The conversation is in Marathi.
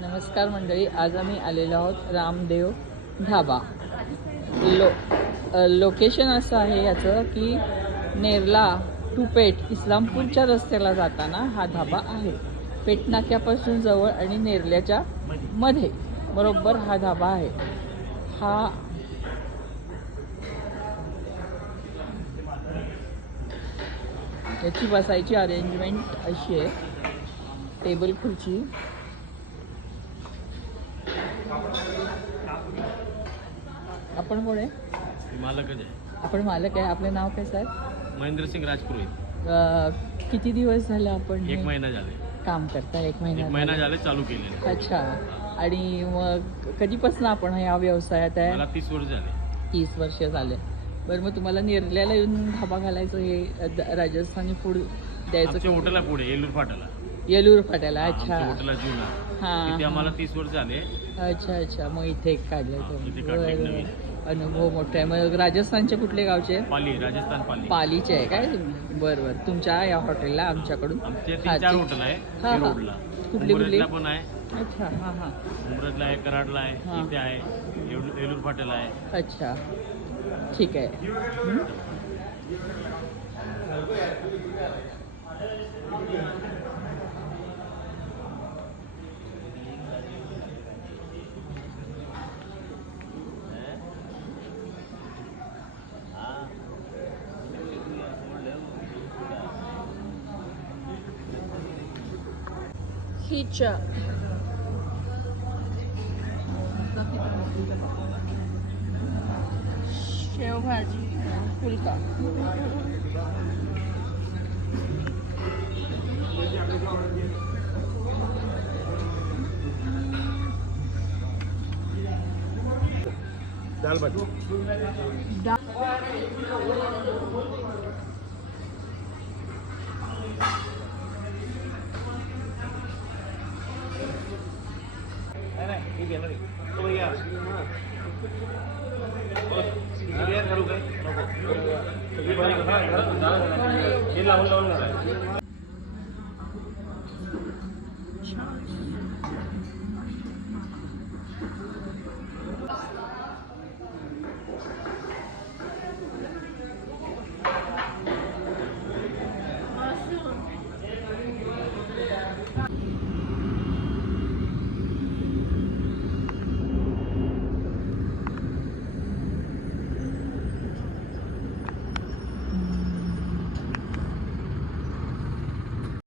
नमस्कार मंडळी, आज आम्ही आलेलो आहोत रामदेव ढाबा. लोकेशन असं आहे याचं की नेरला टू पेठ इस्लामपूरच्या रस्त्याला जाताना हा ढाबा आहे. पेठ नाक्यापासून जवळ आणि नेरल्याच्या मध्ये बरोबर हा ढाबा आहे. हा याची बसायची अरेंजमेंट अशी आहे, टेबल खुर्ची. आपण कोण आहे? मालकच आहे. आपण मालक आहे. आपलं नाव काय सर? महेंद्रसिंग राजपुरोहित. किती दिवस झाले आपण एक महिना झाले काम करता? एक महिना झाले चालू केलेले. अच्छा. आणि मग कधीपासून आपण या व्यवसायात आहे? मला 30 वर्ष झाले. 30 वर्ष झाले. बरं, मग तुम्हाला नेरल्याला येऊन ढाबा घालायचं, हे राजस्थानी फूड द्यायचं? आमच्या हॉटेलला पुढे येलूर फाट्याला. येलूर फाट्याला. अच्छा. हॉटेलला जुना. हां, तिथे आम्हाला 30 वर्ष झाले. अच्छा अच्छा. मग इथे काढलंय इथे तो. काढलंय नवीन. अनुभव मोठा आहे. मग राजस्थानचे कुठले गावचे? पाली, राजस्थान पाली. पालीचे आहे काय तुम्ही? बरं बरं. तुमच्या या हॉटेलला आमच्याकडून आमचे 3-4 हॉटेल आहे. हां, हां. रोडला कुठली कुठली? पण आहे. अच्छा. हां हां. उमरतला आहे, कराडला आहे, हां. इथे आहे, येलूर फाट्याला आहे. अच्छा, ठीक आहे. खिचा शेवभाजी फुलका. दाल भाजी. लावून